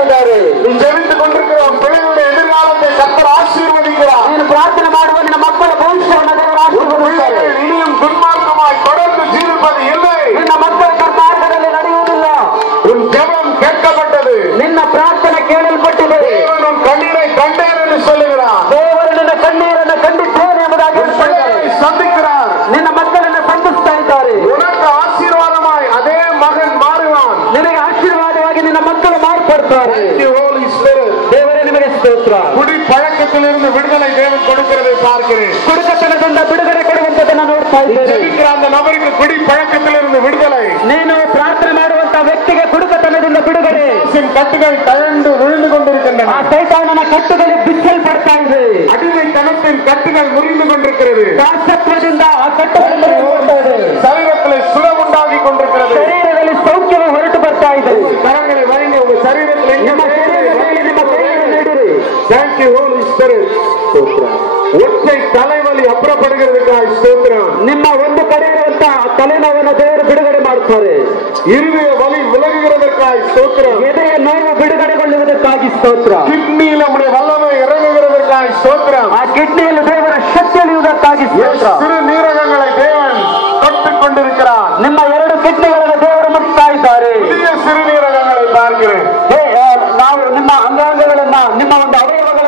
ஜெபித்துக் கொண்டிருக்கிற பிள்ளைகளுடைய எதிர்காலத்தை கர்த்தர் ஆசீர்வதிக்கிறார். பிரார்த்தனை ಮಾಡುವ ನಿನ್ನ ಮಕ್ಕಳ ಭವಿಷ್ಯವನ್ನು ದೇವರು ಆಶೀರ್ವದಿಸುತ್ತಾರೆ. இனியும் துன்மார்க்கமாய் தொடர்ந்து ஜீவிப்பது இல்லை. ನಿನ್ನ ಮಕ್ಕಳ ದುರ್ಮಾರ್ಗದಲ್ಲಿ ನಡೆಯುವುದಿಲ್ಲ. உன் ஜெபம் கேட்கப்பட்டது. ನಿನ್ನ ಪ್ರಾರ್ಥನೆ ಕೇಳಲ್ಪಟ್ಟಿದೆ. தேவன் உன் கண்ணீரை கண்டேன் என்று சொல்லுகிறார். ದೇವರು ನಿನ್ನ ಕಣ್ಣೀರನ್ನು ಕಂಡಿದ್ದೇನೆ ಎಂಬುದಾಗಿ சந்திக்கிறார். ನಿನ್ನ ಮಕ್ಕಳನ್ನು ಸಂಧಿಸ್ತಾ ಇದ್ದಾರೆ. உனக்கு ஆசீர்வாதமாய் அதே மகன் மாறுவான். ನಿನಗೆ ಆಶೀರ್ವಾದವಾಗಿ ನಿನ್ನ ಮಕ್ಕಳು ಮಾರ್ಪಡ್ತಾರೆ. ದೇವರೇ ನಿಮಗೆ ಸ್ತೋತ್ರ. குடி பழக்கத்திலிருந்து விடுதலை தேவன் கொடுக்கிறதை பார்க்கிறேன். ಕುಡುಕತನದಿಂದ ಬಿಡುಗಡೆ ಕೊಡುವಂತದನ್ನು ನೋಡ್ತಾ ಇದ್ದೇನೆ. ஜெபிக்கிற அந்த நபருக்கு குடி பழக்கத்திலிருந்து விடுதலை. ನೀನು ಪ್ರಾರ್ಥನೆ ಮಾಡುವಂತ ವ್ಯಕ್ತಿಗೆ ಕುಡುಕತನದಿಂದ ಬಿಡುಗಡೆ. கட்டுகள் கழண்டு விழுந்து கொண்டிருக்கின்றன. ಆ ಸೈತಾನನ ಕಟ್ಟುಗಳು ಬಿಚ್ಚಲ್ಪಡ್ತಾ ಇದೆ. அடிமைத்தனத்தின் கட்டுகள் முறிந்து கொண்டிருக்கிறது. ದಾಸತ್ವದಿಂದ ಆ ಕಟ್ಟುಗಳು ಮುರಿದುಕೊಳ್ತಾ ಇದೆ. சரீரத்தில் சுகம் உண்டாகி கொண்டிருக்கிறது. ಶರೀರದಲ್ಲಿ ಸೌಖ್ಯವು ಹೊರಟು ಬರ್ತಾ ಇದೆ. கரங்களை வைங்க உங்க சரீரத்தில் ನಿಮ್ಮ ಶರೀರದಲ್ಲಿ ನಿಮ್ಮ ಕೈಯನ್ನು ನೀಡಿರಿ. Thank you Holy Spirit. ஒற்றை தலைவலி ಅಪ್ಪರಪಡುವುದಕ್ಕಾಗಿ ಸ್ತೋತ್ರ. ನಿಮ್ಮ ಒಂದು ಕಡೆ ಇರುವಂತ ತಲೆನೋವನ್ನು ದೇವರು ಬಿಡುಗಡೆ ಮಾಡುತ್ತಾರೆ. இருதய வலி விலகுகிறதற்காಗಿ ಸ್ತೋತ್ರ. ಎದೆಯ ನೋವು ಬಿಡುಗಡೆಗೊಳ್ಳುವುದಕ್ಕಾಗಿ ಸ್ತೋತ್ರ. ಕಿಡ್ನಿயில் நம்முடைய வல்லமை இறங்குகிறதற்காಗಿ ಸ್ತೋತ್ರ. ಆ ಕಿಡ್ನಿಯಲ್ಲಿ ದೇವರ ಶಕ್ತಿ ಇಳಿಯುವುದಕ್ಕಾಗಿ ಸ್ತೋತ್ರ. சிறுநீரகங்களை தேவன் தொட்டுக் கொண்டிருக்கிறார். ನಿಮ್ಮ ಎರಡು ಕಿಡ್ನಿಗಳನ್ನು ದೇವರು ಮುಟ್ತಾ ಇದ್ದಾರೆ. புதிய சிறுநீரகங்களை பார்க்கிறேன். ನಾವು ನಿಮ್ಮ ಅಂಗಾಂಗಗಳನ್ನ ನಿಮ್ಮ ಒಂದು ಅವಯವಗಳನ್ನು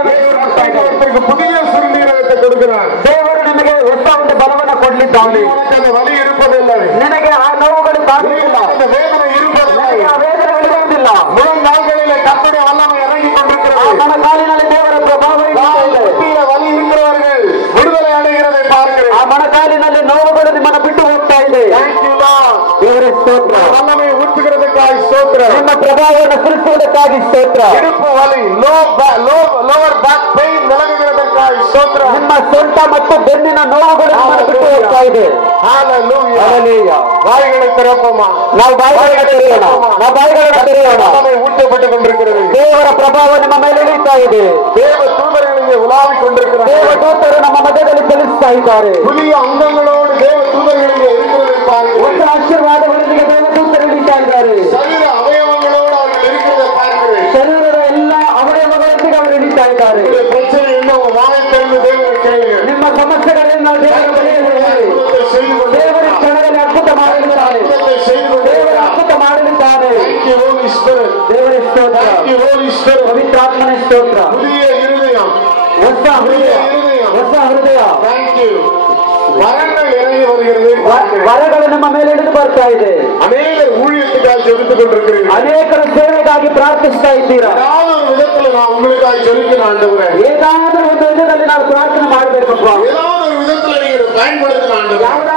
புதிய சிறுநீரகத்தை கொடுக்கிறார். ದೇವರು ನಿಮಗೆ ಹೊಸ ಒಂದು ಬಲವನ್ನು ಕೊಡಲಿದ್ದಾನೆ. வலி இருப்பதில்லை. ನಿನಗೆ ಆ ನೋವುಗಳು ಕಾಣುವುದಿಲ್ಲ. வேதனை இருப்பதில்லை. ಆ ವೇದನೆಗಳು ಇರುವುದಿಲ್ಲ. முழங்கால்களிலே கர்த்தருடைய வல்லமை இறங்கி கொண்டிருக்கிறது. ಆ ಮೊಣಕಾಲಿನಲ್ಲಿ ದೇವರ ಪ್ರಭಾವ வலி இருக்கிறவர்கள் விடுதலை அடைகிறதை பார்க்கிறேன். ಆ ಮೊಣಕಾಲಿನಲ್ಲಿ ನೋವುಗಳು ನಿಮ್ಮನ್ನು ಬಿಟ್ಟು ಹೋಗ್ತಾ ಇದೆ. ದೇವರ ಸ್ತೋತ್ರ. வல்லமை ஊற்றுகிறதுக்காಗಿ ಸ್ತೋತ್ರ. ನಿಮ್ಮ ಪ್ರಭಾವವನ್ನು ಸುರಿಸುವುದಕ್ಕಾಗಿ ಸ್ತೋತ್ರ. இடுப்பு வலி லோவர் பேக் பெயின் விலகுகிறதற்காಗಿ ಸ್ತೋತ್ರ. ನಿಮ್ಮ ಸೊಂಟ ಮತ್ತು ಬೆನ್ನಿನ ನೋವುಗಳು ನಿಮ್ಮನ್ನು ಬಿಟ್ಟು ಹೋಗ್ತಾ ಇದೆ. ஹalleluya. வாய்களை திறப்போமா? ನಾವು ಬಾಯಿಗಳನ್ನು ತೆರೆಯೋಣ. ನಾವು ಬಾಯಿಗಳನ್ನು ತೆರೆಯೋಣ. வல்லமை ஊற்றப்பட்டுக் கொண்டிருக்கிறது. ದೇವರ ಪ್ರಭಾವ ನಿಮ್ಮ ಮೇಲೆ ಇಳಿತಾ ಇದೆ. தேவ தூதர்களிலே உலாவிக் கொண்டிருக்கிறார்கள். ದೇವದೂತರು ನಮ್ಮ ಮಧ್ಯದಲ್ಲಿ ಚಲಿಸ್ತಾ ಇದ್ದಾರೆ. புதிய அங்கங்களோடு தேவ தூதர்களிலே இருக்கிறதை பாருங்கள். ಹೊಸ ಆಶೀರ್ವಾದಗಳೊಂದಿಗೆ ದೇವದೂತರು ಇಳಿತಾ ಇದ್ದಾರೆ. சரீர அவயவங்களோடு அவர்கள் இருக்கிறதை பார்க்கிறேன். ಶರೀರದ ಎಲ್ಲ ಅವಯವಗಳೊಂದಿಗೆ ಅವರು ಇಳಿತಾ ಇದ್ದಾರೆ. பிரச்சனை என்ன? உங்க வாயை திறந்து தேவனை கேளுங்க. ನಿಮ್ಮ ಸಮಸ್ಯೆಗಳನ್ನು ದೇವರ ಬಳಿಯಲ್ಲಿ ಹೇಳಿ. ದೇವರ ಕ್ಷಣದಲ್ಲಿ ಅದ್ಭುತ ಮಾಡಲಿದ್ದಾರೆ. ದೇವರ ಅದ್ಭುತ ಮಾಡಲಿದ್ದಾರೆ. ದೇವರ ಸ್ತೋತ್ರ. ಪವಿತ್ರಾತ್ಮನ ಸ್ತೋತ್ರ. புதிய இருதயம், ಹೊಸ ಹೃದಯ, ಹೊಸ ಹೃದಯ. வரங்கள் இறங்கி வருகிறது. ವರಗಳು ನಮ್ಮ ಮೇಲೆ ಹಿಡಿದು ಬರ್ತಾ ಇದೆ. அநேகர் ஊழியத்துக்காக ஜெபித்துக் கொண்டிருக்கிறீர்கள். ಅನೇಕರು ಸೇವೆಗಾಗಿ ಪ್ರಾರ್ಥಿಸ್ತಾ ಇದ್ದೀರಾ. ஏதாவது ஒரு விதத்துல நான் உங்களுக்காக ஜெபிக்கிறேன் ஆண்டவரே. ಏನಾದರೂ ಒಂದು ವಿಧದಲ್ಲಿ ನಾವು ಪ್ರಾರ್ಥನೆ ಮಾಡಬೇಕಪ್ಪ. ஏதாவது ஒரு விதத்துல நீங்க பயன்படுத்தின ஆண்டவரே.